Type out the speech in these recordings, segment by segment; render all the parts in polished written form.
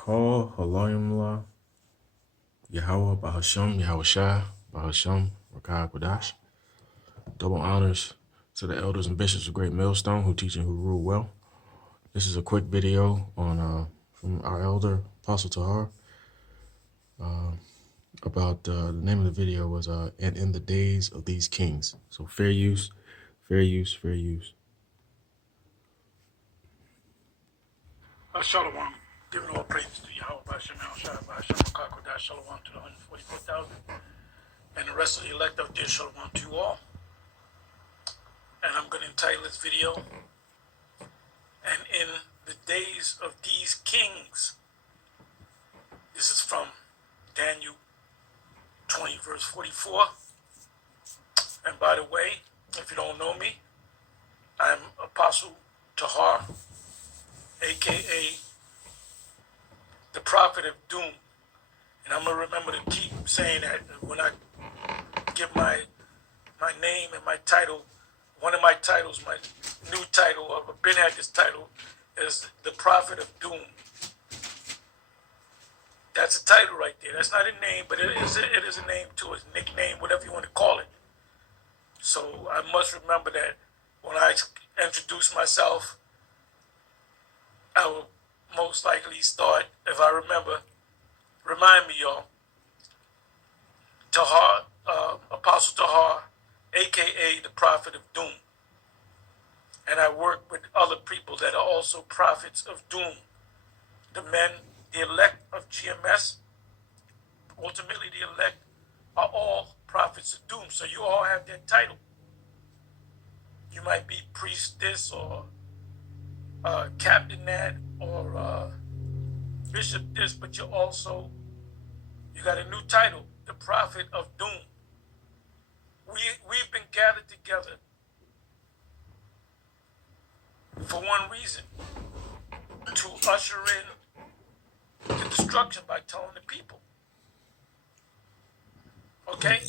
Call Halayimla Yahweh Bahasham Yahushai Bahasham Rakah Qadash. Double honors to the elders and bishops of Great Millstone who teach and who rule well. This is a quick video on from our elder Apostle Tahar about the name of the video was and in the days of these kings. So fair use, fair use, fair use. Shalom, giving all praises to Yahweh, Ba'ashem, Yahushua, Ba'ashem, Rakah, Qadash, Shalom to the 144,000, and the rest of the elect out there, Shalom to you all. And I'm going to entitle this video, and in the days of these kings. This is from Daniel 20, verse 44. And by the way, if you don't know me, I'm Apostle Tahar, a.k.a. the prophet of doom. And I'm going to remember to keep saying that when I give my name and my title. One of my titles, my new title, I've been at this title, is the prophet of doom. That's a title right there. That's not a name, but it is a name too. It's a nickname, whatever you want to call it. So I must remember that when I introduce myself, I will most likely start, if I remember, remind me, y'all, Tahar, Apostle Tahar, a.k.a. the prophet of doom. And I work with other people that are also prophets of doom. The men, the elect of GMS, ultimately the elect, are all prophets of doom. So you all have that title. You might be priestess or captain that or bishop this, but you got a new title, the prophet of doom. We've been gathered together for one reason, to usher in the destruction by telling the people. Okay?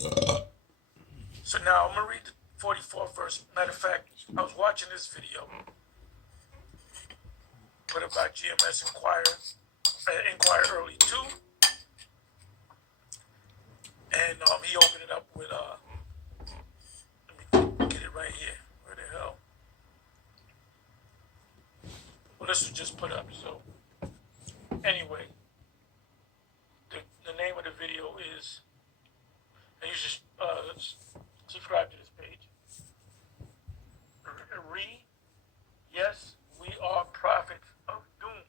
So now I'm going to read the 44th verse. Matter of fact, I was watching this video put up by GMS Inquire Early 2. And he opened it up with, let me get it right here. Where the hell? Well, this was just put up, so anyway, the name of the video is, and you should subscribe to this page. Yes, we are prophets of doom.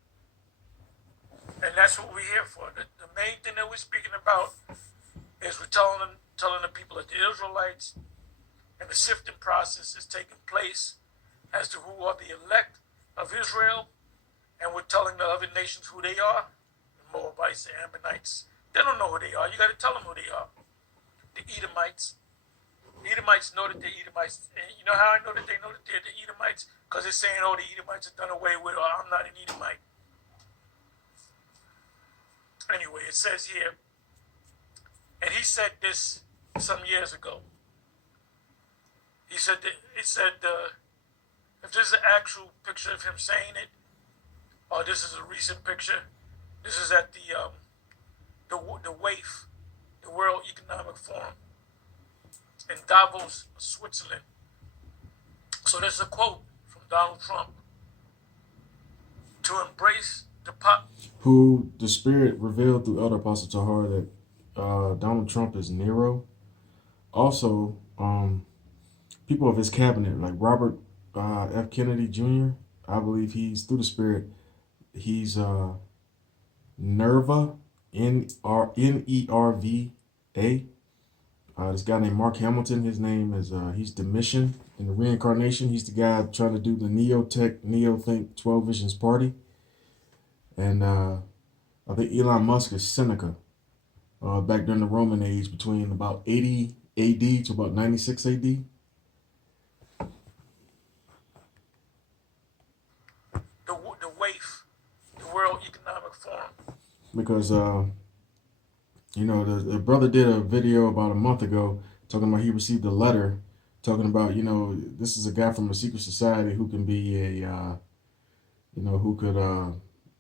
And that's what we're here for. The main thing that we're speaking about is we're telling the people that the Israelites and the sifting process is taking place as to who are the elect of Israel, and we're telling the other nations who they are. The Moabites, the Ammonites, they don't know who they are. You got to tell them who they are. The Edomites. The Edomites know that they're Edomites. And you know how I know that they know that they're the Edomites? Because they're saying, oh, the Edomites are done away with, or I'm not an Edomite. Anyway, it says here, and he said this some years ago. He said that, if this is an actual picture of him saying it, or this is a recent picture, this is at the WEF, the World Economic Forum, in Davos, Switzerland. So this is a quote from Donald Trump. To embrace the Who the Spirit revealed through Elder Apostle Tahar that Donald Trump is Nero. Also, people of his cabinet, like Robert F. Kennedy Jr., I believe he's, through the Spirit, he's Nerva, N-E-R-V-A. This guy named Mark Hamilton, his name is, he's Domitian in the reincarnation. He's the guy trying to do the Neo-Think 12 Visions Party. And I think Elon Musk is Seneca, back during the Roman age, between about 80 AD to about 96 AD. The WEF, the World Economic Forum. Because, you know, the brother did a video about a month ago talking about he received a letter talking about, you know, this is a guy from a secret society who can be a, you know, who could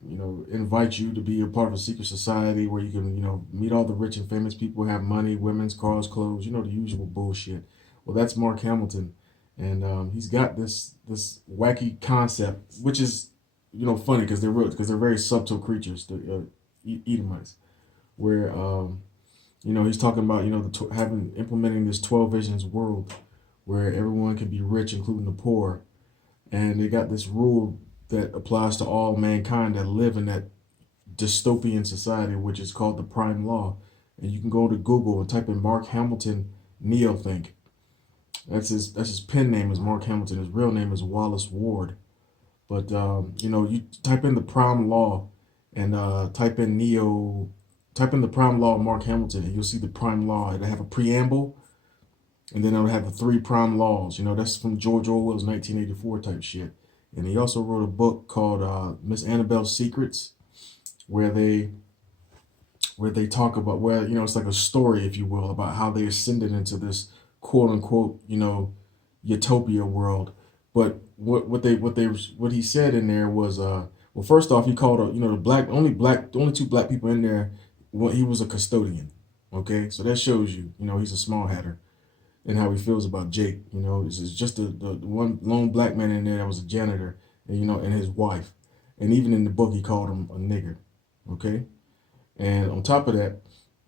invite you to be a part of a secret society where you can, meet all the rich and famous people, have money, women's, cars, clothes, the usual bullshit. Well, that's Mark Hamilton, and he's got this wacky concept, which is, funny because they're very subtle creatures, the Edomites, where he's talking about implementing this 12 visions world where everyone can be rich, including the poor, and they got this rule that applies to all mankind that live in that dystopian society, which is called the Prime Law. And you can go to Google and type in Mark Hamilton Neothink. That's his pen name is Mark Hamilton. His real name is Wallace Ward. But you type in the Prime Law and type in the Prime Law of Mark Hamilton, and you'll see the Prime Law. It'll have a preamble, and then it'll have the 3 prime laws. That's from George Orwell's 1984 type shit. And he also wrote a book called Miss Annabelle's Secrets, where they talk about it's like a story, if you will, about how they ascended into this quote unquote utopia world. But what he said in there was well, first off, he called the only 2 black people in there. He was a custodian. Okay, so that shows you he's a small hatter and how he feels about Jake. This is just the one lone black man in there that was a janitor, and and his wife, and even in the book he called him a nigger. Okay, and on top of that,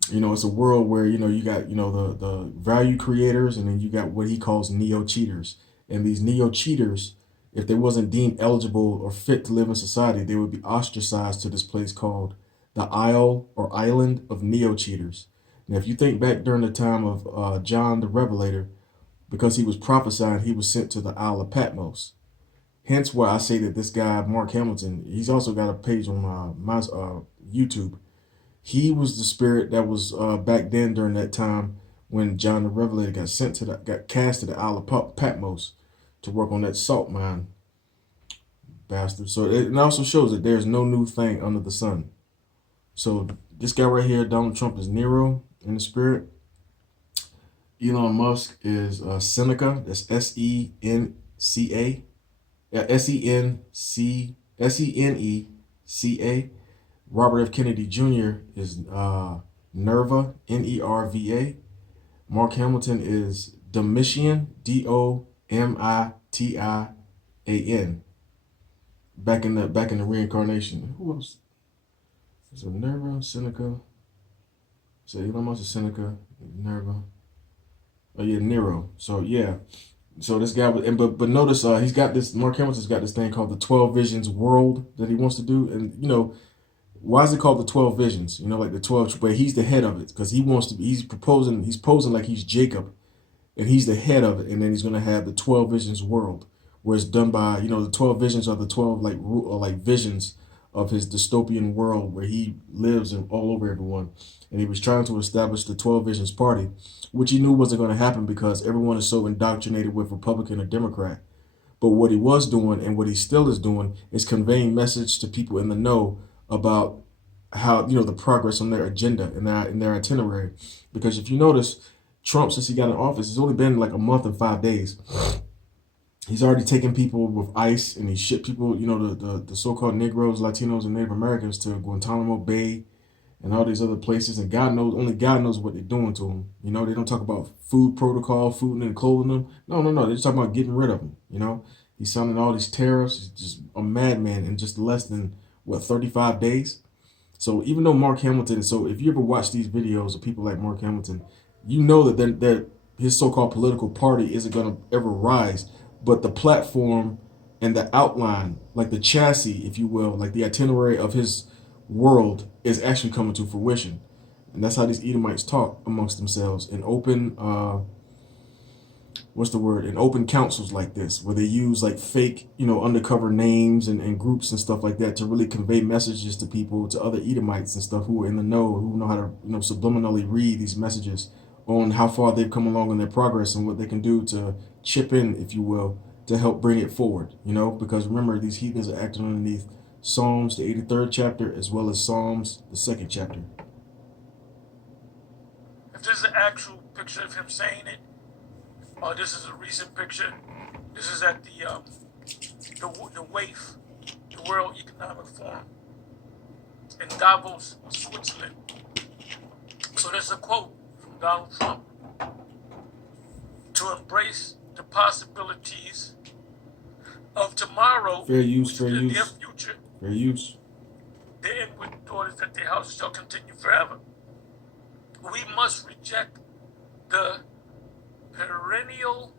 it's a world where you got the value creators, and then you got what he calls neo cheaters, and these neo cheaters, if they wasn't deemed eligible or fit to live in society, they would be ostracized to this place called the Isle or Island of Neo Cheaters. Now, if you think back during the time of John the Revelator, because he was prophesying, he was sent to the Isle of Patmos. Hence why I say that this guy, Mark Hamilton, he's also got a page on my YouTube. He was the spirit that was back then during that time when John the Revelator got cast to the Isle of Patmos to work on that salt mine, bastard. So it also shows that there's no new thing under the sun. So this guy right here, Donald Trump, is Nero in the spirit. Elon Musk is Seneca. That's Senca. Seneca. Robert F. Kennedy Jr. is Nerva. Nerva. Mark Hamilton is Domitian. Domitiin. Back in the reincarnation. Who else? So Nerva, Seneca. So Elon Musk is Seneca, Nerva. Oh yeah, Nero. So yeah. So this guy, but notice he's got this. Mark Hamilton's got this thing called the 12 Visions World that he wants to do, and why is it called the 12 Visions? Like the 12, but he's the head of it because he wants to be. He's posing like he's Jacob, and he's the head of it, and then he's gonna have the 12 Visions World, where it's done by the 12 visions are the 12 like visions of his dystopian world where he lives and all over everyone. And he was trying to establish the 12 Visions Party, which he knew wasn't going to happen because everyone is so indoctrinated with Republican or Democrat. But what he was doing and what he still is doing is conveying message to people in the know about how, the progress on their agenda and their itinerary. Because if you notice, Trump, since he got in office, it's only been like a month and 5 days. He's already taken people with ICE, and he shipped people, the so-called Negroes, Latinos, and Native Americans to Guantanamo Bay and all these other places. And only God knows what they're doing to them. They don't talk about food protocol, food and clothing them. No. They're just talking about getting rid of them. He's signing all these tariffs. He's just a madman in just less than, 35 days. So even though Mark Hamilton, so if you ever watch these videos of people like Mark Hamilton, that his so-called political party isn't going to ever rise. But the platform and the outline, like the chassis, if you will, like the itinerary of his world is actually coming to fruition. And that's how these Edomites talk amongst themselves in open, in open councils like this, where they use like fake, undercover names and groups and stuff like that to really convey messages to people, to other Edomites and stuff who are in the know, who know how to, subliminally read these messages on how far they've come along in their progress and what they can do to chip in, if you will, to help bring it forward, because remember, these heathens are acting underneath Psalms, the 83rd chapter, as well as Psalms, the 2nd chapter. If this is an actual picture of him saying it, or this is a recent picture, this is at the WAIF, the World Economic Forum, in Davos, Switzerland. So there's a quote from Donald Trump: to embrace the possibilities of tomorrow, Fair use, which fair is use. their future, Fair use. their inward daughters that their house shall continue forever. We must reject the perennial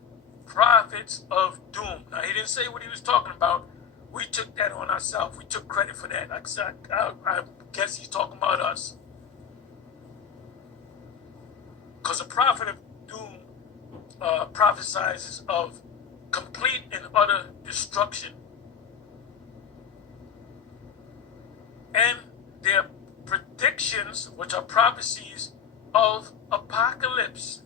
prophets of doom. Now, he didn't say what he was talking about. We took that on ourselves. We took credit for that. I guess he's talking about us. Because the prophet of doom prophesies of complete and utter destruction. And their predictions, which are prophecies of apocalypse.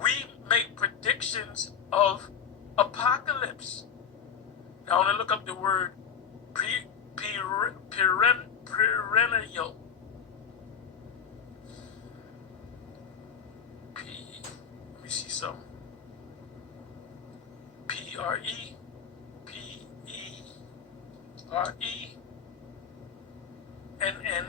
We make predictions of apocalypse. Now I want to look up the word perennial. Let me see something. P-R-E-P-E-R-E N-N-N-I-A-L.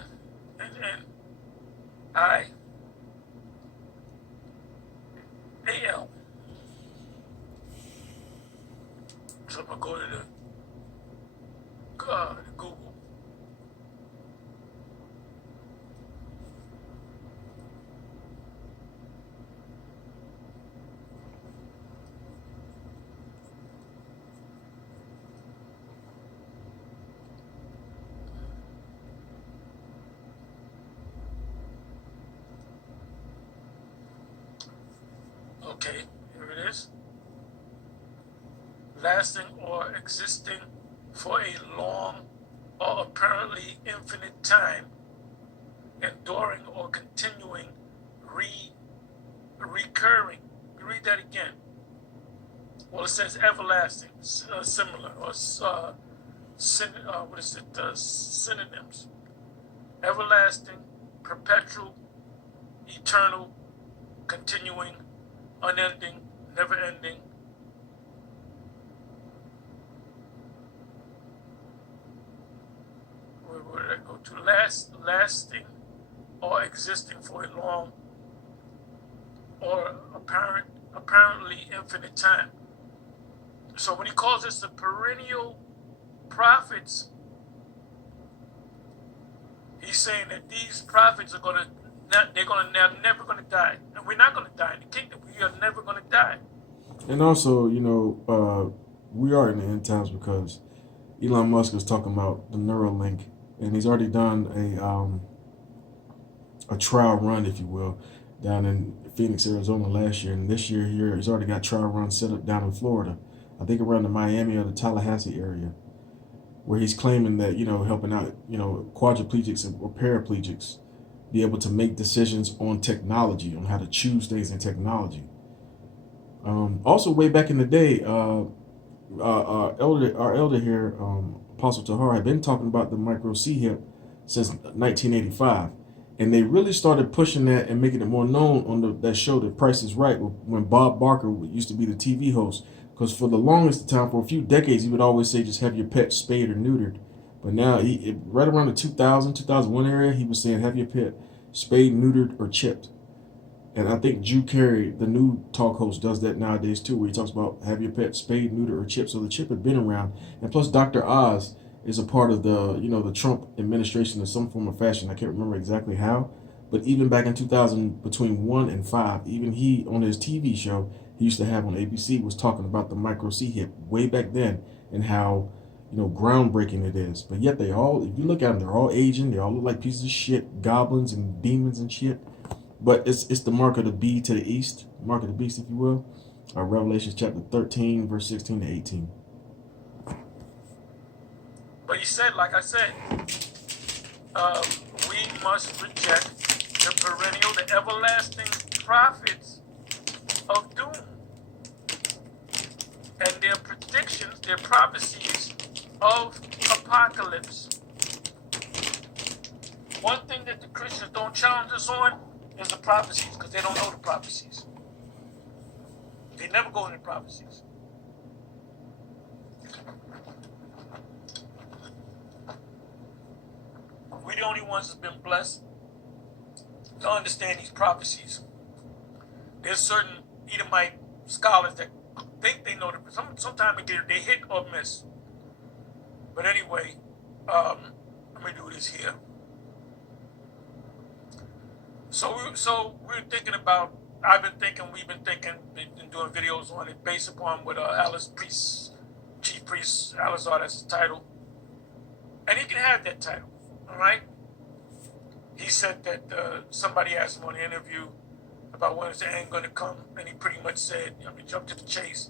So I'm going to go to the Google. Okay, here it is. Lasting or existing for a long or apparently infinite time, enduring or continuing, recurring. Read that again. Well, it says everlasting, similar, or synonyms. Everlasting, perpetual, eternal, continuing, unending, never ending. Where did I go to? Lasting or existing for a long or apparently infinite time. So when he calls this the perennial prophets, he's saying that these prophets are never gonna die, and we're not gonna die in the kingdom. We are never gonna die. And also, we are in the end times because Elon Musk was talking about the Neuralink, and he's already done a trial run, if you will, down in Phoenix, Arizona last year, and this year here he's already got trial runs set up down in Florida. I think around the Miami or the Tallahassee area, where he's claiming that helping out quadriplegics or paraplegics be able to make decisions on technology, on how to choose things in technology. Also, way back in the day, our elder here, Apostle Tahar, had been talking about the micro C hip since 1985, and they really started pushing that and making it more known on that show, The Price is Right, when Bob Barker used to be the TV host. Because for the longest time, for a few decades, he would always say just have your pet spayed or neutered. But now, right around the 2001 area, he was saying have your pet spayed, neutered, or chipped. And I think Drew Carey, the new talk host, does that nowadays too, where he talks about have your pet spayed, neutered, or chipped. So the chip had been around, and plus Dr. Oz is a part of the Trump administration in some form or fashion. I can't remember exactly how, but even back in 2000, between 1 and 5, even he on his TV show he used to have on ABC was talking about the micro C hip way back then and how groundbreaking it is. But yet they all, if you look at them, they're all Asian. They all look like pieces of shit, goblins and demons and shit. But it's the mark of the beast to the east, mark of the beast, if you will. Revelation chapter 13, verse 16 to 18. But he said, like I said, we must reject the perennial, the everlasting prophets of doom and their predictions, their prophecies of apocalypse. One thing that the Christians don't challenge us on is the prophecies, because they don't know the prophecies. They never go into prophecies. the only ones that's been blessed to understand these prophecies. There's certain Edomite scholars that think they know the sometimes they hit or miss. But anyway, let me do this here. So we're thinking about. We've been doing videos on it based upon what Chief Priest Alizar, that's his title, and he can have that title. All right. He said that somebody asked him on the interview about when is the end going to come, and he pretty much said, jump to the chase.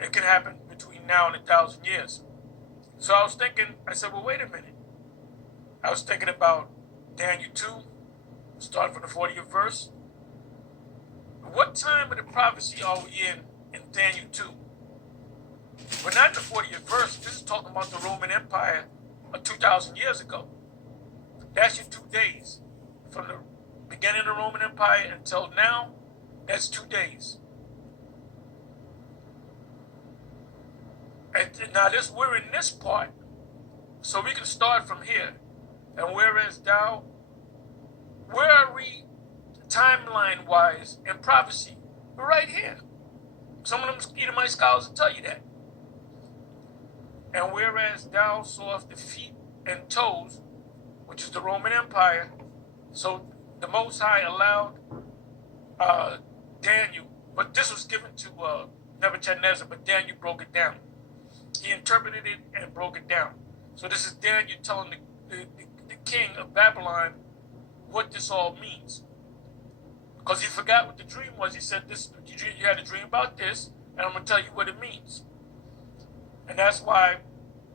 It can happen between now and 1,000 years. So I was thinking, I said, well, wait a minute. I was thinking about Daniel 2, starting from the 40th verse. What time of the prophecy are we in Daniel 2? We're not in the 40th verse. This is talking about the Roman Empire of 2,000 years ago. That's your 2 days. From the beginning of the Roman Empire until now, that's 2 days. And now we're in this part. So we can start from here. And whereas thou, where are we timeline-wise in prophecy? We're right here. Some of them Edomite scholars will tell you that. And whereas thou sawest the feet and toes, which is the Roman Empire, so the Most High allowed Daniel, but this was given to Nebuchadnezzar, but Daniel broke it down. He interpreted it and broke it down. So this is Daniel telling the king of Babylon what this all means. Because he forgot what the dream was. He said, you had a dream about this, and I'm going to tell you what it means. And that's why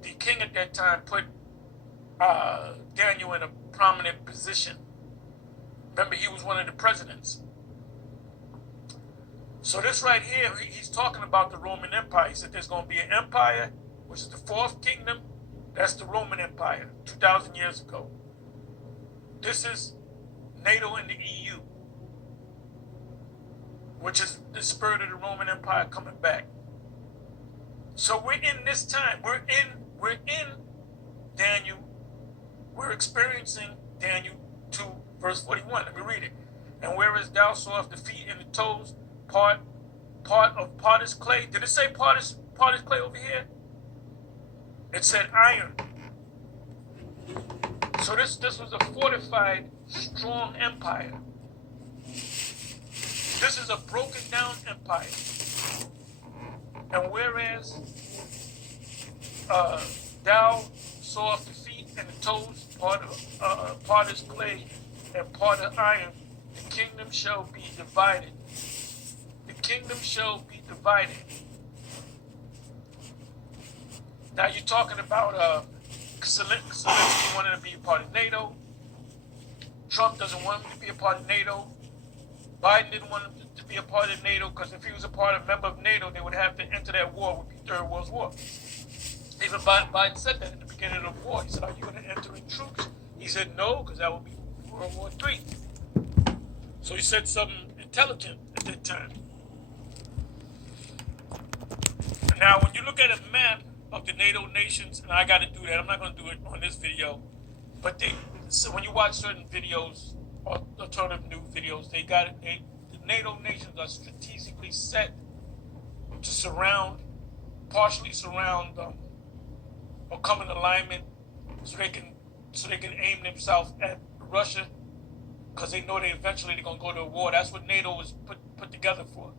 the king at that time put Daniel in a prominent position. Remember, he was one of the presidents. So this right here, he's talking about the Roman Empire. He said there's going to be an empire, which is the fourth kingdom. That's the Roman Empire, 2,000 years ago. This is NATO and the EU, which is the spirit of the Roman Empire coming back. So we're in this time. We're in Daniel. We're experiencing Daniel 2, verse 41. Let me read it. And whereas thou sawest the feet and the toes, part of potter's clay. Did it say potter's clay over here? It said iron. So this was a fortified, strong empire. This is a broken down empire. And whereas thou sawest the feet and the toes, part of potter's clay and part of iron, the kingdom shall be divided. The kingdom shall be divided. Now you're talking about Zelensky wanting to be a part of NATO. Trump doesn't want him to be a part of NATO. Biden didn't want him to be a part of NATO because if he was a member of NATO, they would have to enter that war, would be Third World War. Even Biden said that in the beginning of the war. He said, are you going to enter in troops? He said, no, because that would be World War III. So he said something intelligent at that time. Now, when you look at a map of the NATO nations, and I got to do that, I'm not going to do it on this video, but so when you watch certain videos, or alternative news videos, the NATO nations are strategically set to partially surround or come in alignment so they can aim themselves at Russia, because they know they're going to go to a war. That's what NATO was put together for.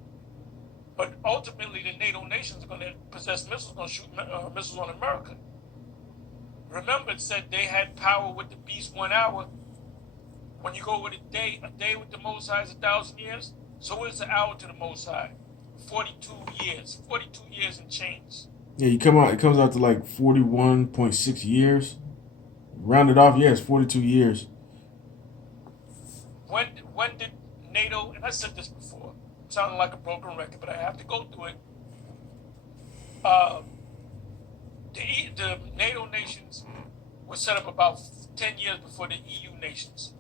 But ultimately, the NATO nations are going to possess missiles, going to shoot missiles on America. Remember, it said they had power with the beast 1 hour. When you go with a day with the Most High is 1,000 years. So what is an hour to the Most High? 42 years and change. Yeah, it comes out to like 41.6 years. Rounded off, it's 42 years. When did NATO, and I said this before, sounding like a broken record, but I have to go through it. The NATO nations were set up about 10 years before the EU nations.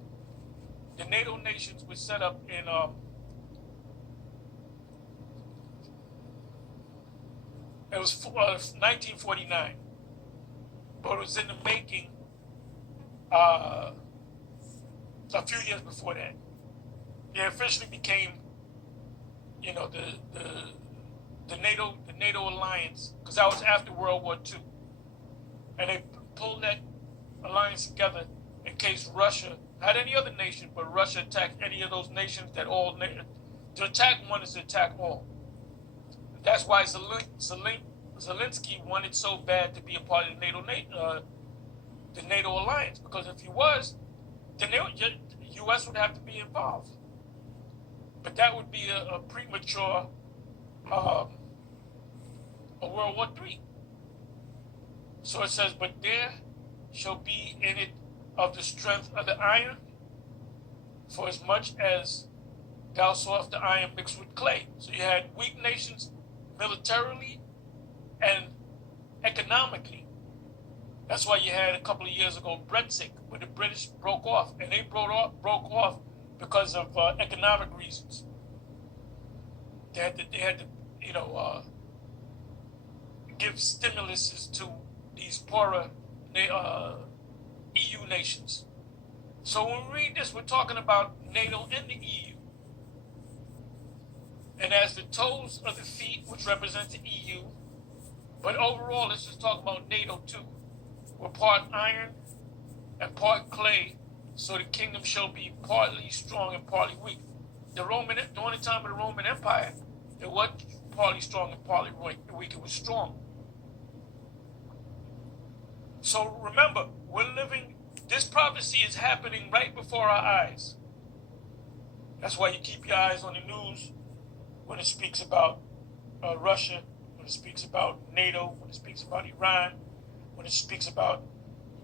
The NATO nations were set up in it was 1949, but it was in the making a few years before that. They officially became, you know, the NATO alliance, because that was after World War II, and they pulled that alliance together in case Russia, not any other nation, but Russia attacked any of those nations. That all to attack one is to attack all. That's why Zelensky wanted so bad to be a part of the NATO alliance, because if he was, then the U.S. would have to be involved. But that would be a premature a World War III. So it says, but there shall be in it of the strength of the iron, for as much as thou sawest the iron mixed with clay. So you had weak nations militarily and economically. That's why you had a couple of years ago Brexit, where the British broke off, and they broke off because of economic reasons. They had to, give stimuluses to these poorer EU nations. So when we read this, we're talking about NATO and the EU. And as the toes of the feet, which represent the EU, but overall, let's just talk about NATO too. We're part iron and part clay, so the kingdom shall be partly strong and partly weak. During the time of the Roman Empire, it wasn't partly strong and partly weak. It was strong. So remember, this prophecy is happening right before our eyes. That's why you keep your eyes on the news when it speaks about Russia, when it speaks about NATO, when it speaks about Iran, when it speaks about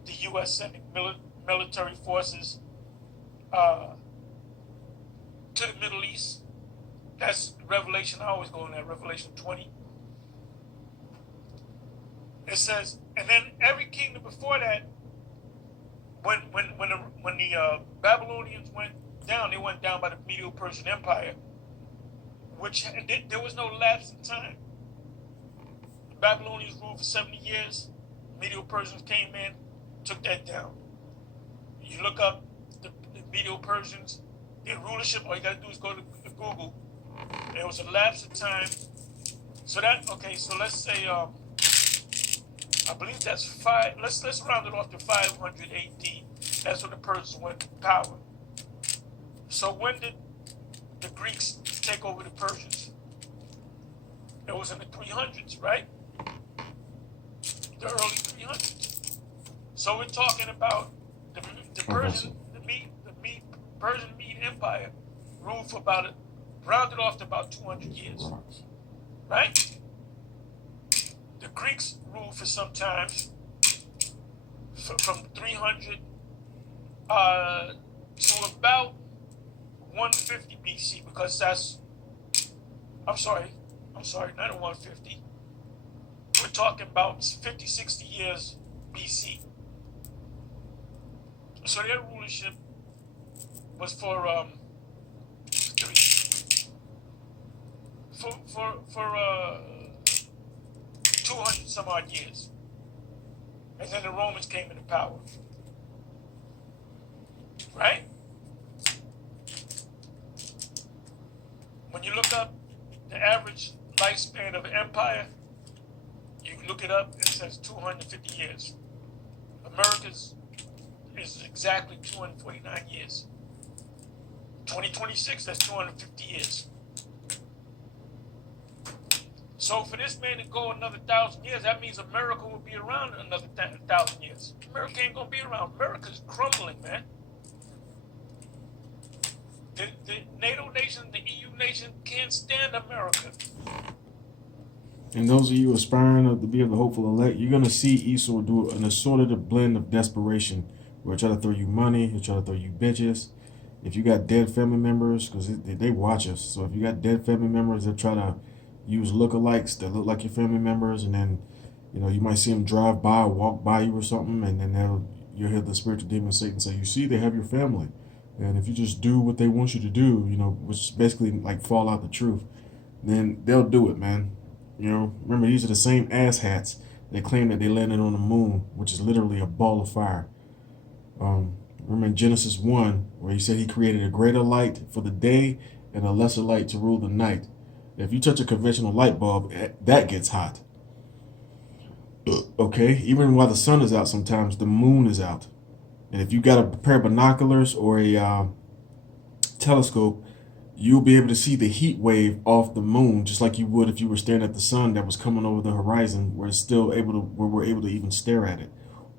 the U.S. sending military forces to the Middle East. That's Revelation. I always go in there, Revelation 20. It says, and then every kingdom before that, when the Babylonians went down, they went down by the Medo-Persian Empire, which there was no lapse in time. The Babylonians ruled for 70 years. Medo-Persians came in, took that down. You look up the Medo-Persians, their rulership, all you got to do is go to Google. There was a lapse of time. So let's say, I believe that's let's round it off to 500 AD. That's when the Persians went to power. So when did the Greeks take over the Persians? It was in the 300s, right? The early 300s. So we're talking about the Persian Mede Empire ruled for rounded off to about 200 years, right? The Greeks ruled for some time, from 300 to about 150 BC, because I'm sorry, not 150. We're talking about 50, 60 years BC. So their rulership was for 200 some odd years. And then the Romans came into power. Right? When you look up the average lifespan of an empire, you look it up, it says 250 years. America's is exactly 249 years. 2026, that's 250 years. So for this man to go another 1,000 years, that means America will be around another 1,000 years. America ain't gonna be around. America's crumbling, man. The NATO nation, the EU nation can't stand America. And those of you aspiring to be of the hopeful elect, you're going to see Esau do an assorted blend of desperation, where he'll try to throw you money, he'll try to throw you bitches. If you got dead family members, because they watch us, so if you got dead family members, they'll try to use lookalikes that look like your family members, and then, you might see them drive by, walk by you or something, and then you'll hear the spiritual demon Satan say, you see, they have your family. And if you just do what they want you to do, which is basically like fall out the truth, then they'll do it, man. Remember, these are the same asshats that claim that they landed on the moon, which is literally a ball of fire. Remember in Genesis 1, where he said he created a greater light for the day and a lesser light to rule the night. If you touch a conventional light bulb, that gets hot. Okay, even while the sun is out, sometimes the moon is out. And if you got a pair of binoculars or a telescope, you'll be able to see the heat wave off the moon, just like you would if you were staring at the sun that was coming over the horizon, where it's still able to, where we're able to even stare at it.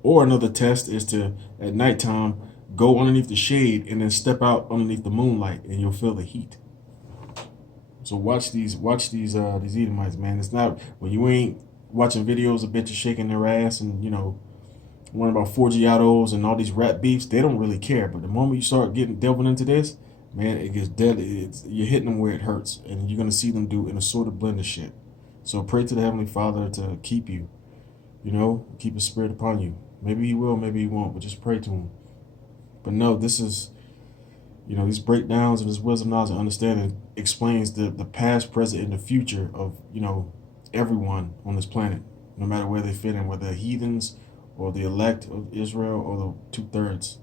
Or another test is to, at nighttime, go underneath the shade and then step out underneath the moonlight, and you'll feel the heat. So watch these Edomites, man. It's not when you ain't watching videos of bitches shaking their ass and worrying about forgiatos and all these rap beefs. They don't really care. But the moment you start delving into this, man, it gets deadly. You're hitting them where it hurts, and you're gonna see them do an assorted blend of shit. So pray to the Heavenly Father to keep you, keep His Spirit upon you. Maybe He will, maybe He won't, but just pray to Him. But no, this is, these breakdowns of His wisdom, knowledge, and understanding explains the past, present, and the future of, everyone on this planet, no matter where they fit in, whether they're heathens or the elect of Israel or the 2/3.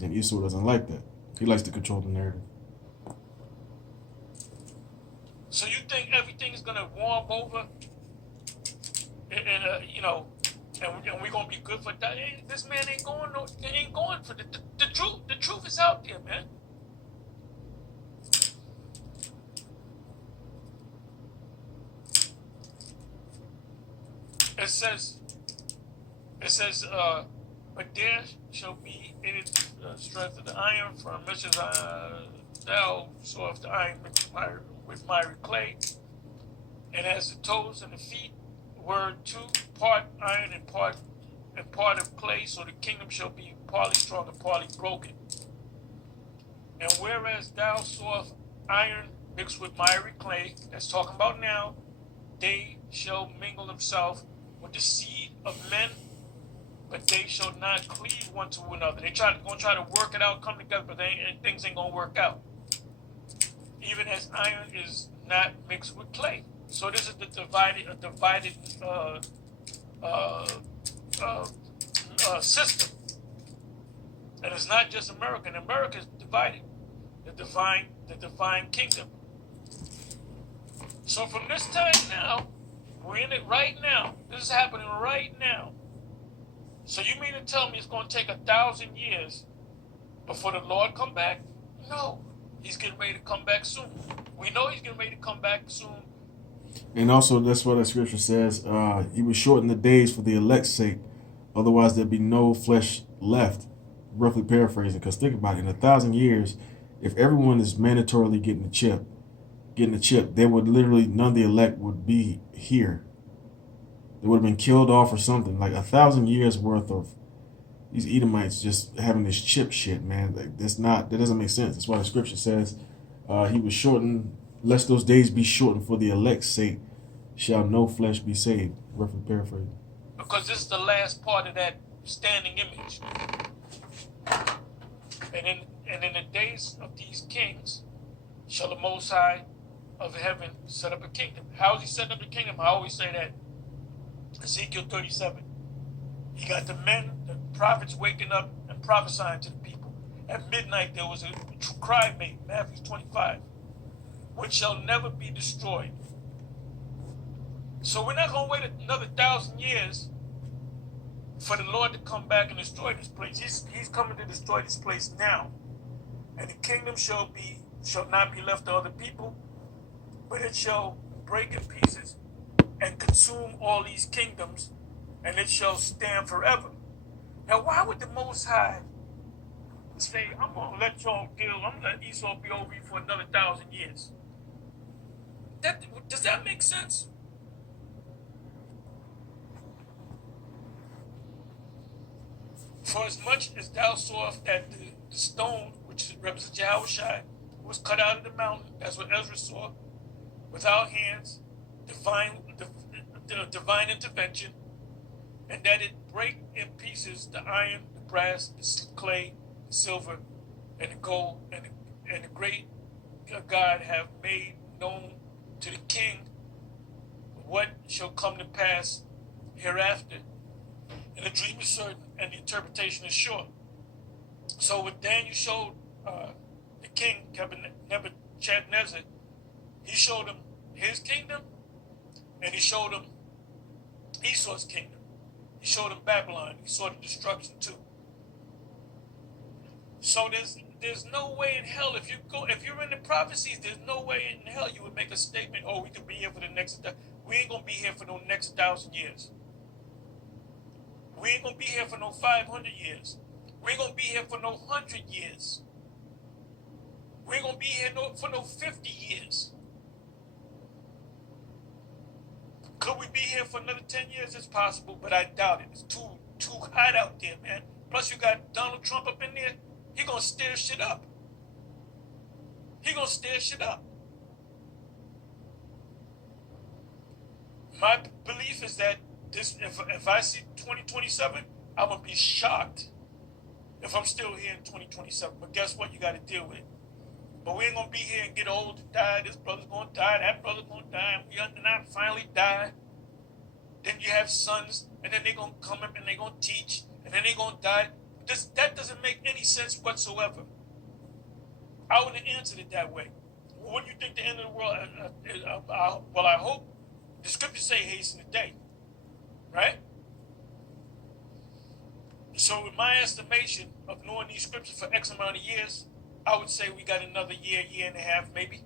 And Esau doesn't like that. He likes to control the narrative. So you think everything is gonna warm over, and we're gonna be good for that? This man ain't going for the truth. The truth is out there, man. It says, but there shall be in it strength of the iron, from which thou sawest the iron with miry clay, and as the toes and the feet were two, part iron and part of clay, so the kingdom shall be partly strong and partly broken. And whereas thou sawest iron mixed with miry clay, that's talking about now, they shall mingle themselves with the seed of men, but they shall not cleave one to another. They're gonna try to work it out, come together, but things ain't gonna work out. Even as iron is not mixed with clay. So this is the divided system. And it's not just America. And America is divided. The divine kingdom. So from this time now, we're in it right now. This is happening right now. So you mean to tell me it's going to take 1,000 years before the Lord come back? No. He's getting ready to come back soon. We know He's getting ready to come back soon. And also, that's what the scripture says. He would shorten the days for the elect's sake. Otherwise, there'd be no flesh left. Roughly paraphrasing. Because think about it. In 1,000 years, if everyone is mandatorily getting a chip, there would literally, none of the elect would be here. They would have been killed off or something. Like 1,000 years worth of these Edomites just having this chip shit, man. Like that doesn't make sense. That's why the scripture says He was shortened, lest those days be shortened for the elect's sake, shall no flesh be saved. Roughly paraphrasing. Because this is the last part of that standing image. And in the days of these kings shall the Most High of heaven set up a kingdom. How is He setting up a kingdom? I always say that. Ezekiel 37. He got the prophets waking up and prophesying to the people. At midnight there was a cry made, Matthew 25, which shall never be destroyed. So we're not going to wait another 1,000 years for the Lord to come back and destroy this place. He's coming to destroy this place now. And the kingdom shall not be left to other people, but it shall break in pieces and consume all these kingdoms, and it shall stand forever. Now, why would the Most High say, I'm going to let y'all deal, I'm going to let Esau be over you for another 1,000 years? Does that make sense? For as much as thou sawest that the stone, which represents Yahushua, was cut out of the mountain, that's what Ezra saw, without hands, divine intervention, and that it break in pieces the iron, the brass, the clay, the silver, and the gold, and the great God have made known to the king what shall come to pass hereafter. And the dream is certain, and the interpretation is sure. So when Daniel showed the king Nebuchadnezzar, he showed him his kingdom, and he showed him Esau's kingdom. He showed him Babylon. He saw the destruction too. So there's no way in hell if you're in the prophecies, there's no way in hell you would make a statement, oh, we could be here for the next. We ain't gonna be here for no next 1,000 years. We ain't gonna be here for no 500 years. We ain't gonna be here for no 100 years. We ain't gonna be here for no 50 years. Could we be here for another 10 years? It's possible, but I doubt it. It's too hot out there, man. Plus you got Donald Trump up in there. He gonna stir shit up. My belief is that this, if I see 2027, I'm gonna be shocked if I'm still here in 2027. But guess what? You got to deal with it. But we ain't gonna be here and get old and die. This brother's gonna die. That brother's gonna die. And we are not finally die. Then you have sons, and then they're gonna come up and they're gonna teach, and then they're gonna die. That doesn't make any sense whatsoever. I wouldn't have answered it that way. What do you think the end of the world is? Well, I hope the scriptures say hasten the day, right? So in my estimation of knowing these scriptures for X amount of years, I would say we got another year and a half, maybe.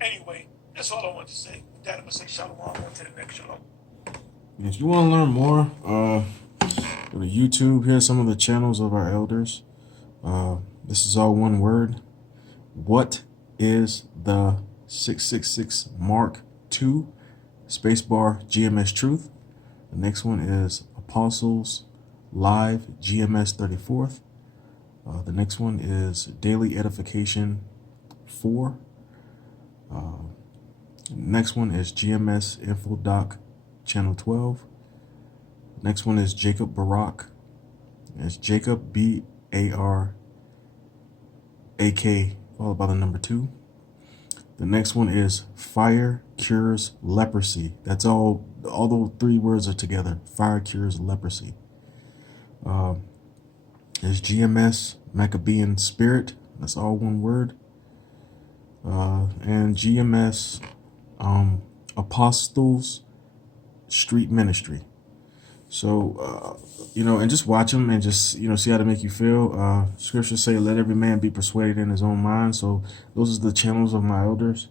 Anyway, that's all I want to say. With that, I'm going to say shalom on to the next shalom. If you want to learn more, go to YouTube. Here's some of the channels of our elders. This is all one word. What is the 666 Mark II spacebar GMS Truth? The next one is Apostles Live GMS 34th. The next one is Daily Edification 4. Next one is GMS InfoDoc Channel 12. Next one is Jacob Barak. It's Jacob Barak, followed by the number 2. The next one is Fire Cures Leprosy. That's all the 3 words are together. Fire Cures Leprosy. There's GMS Maccabean Spirit. That's all one word. And GMS Apostles Street Ministry. So, and just watch them and just, see how they make you feel. Scriptures say, let every man be persuaded in his own mind. So those are the channels of my elders.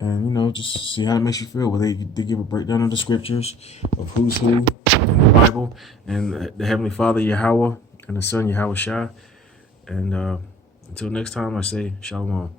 And, just see how it makes you feel. Where they give a breakdown of the scriptures of who's who in the Bible. And the Heavenly Father, Yahweh, and the Son, Yahweh Shah. And until next time, I say, Shalom.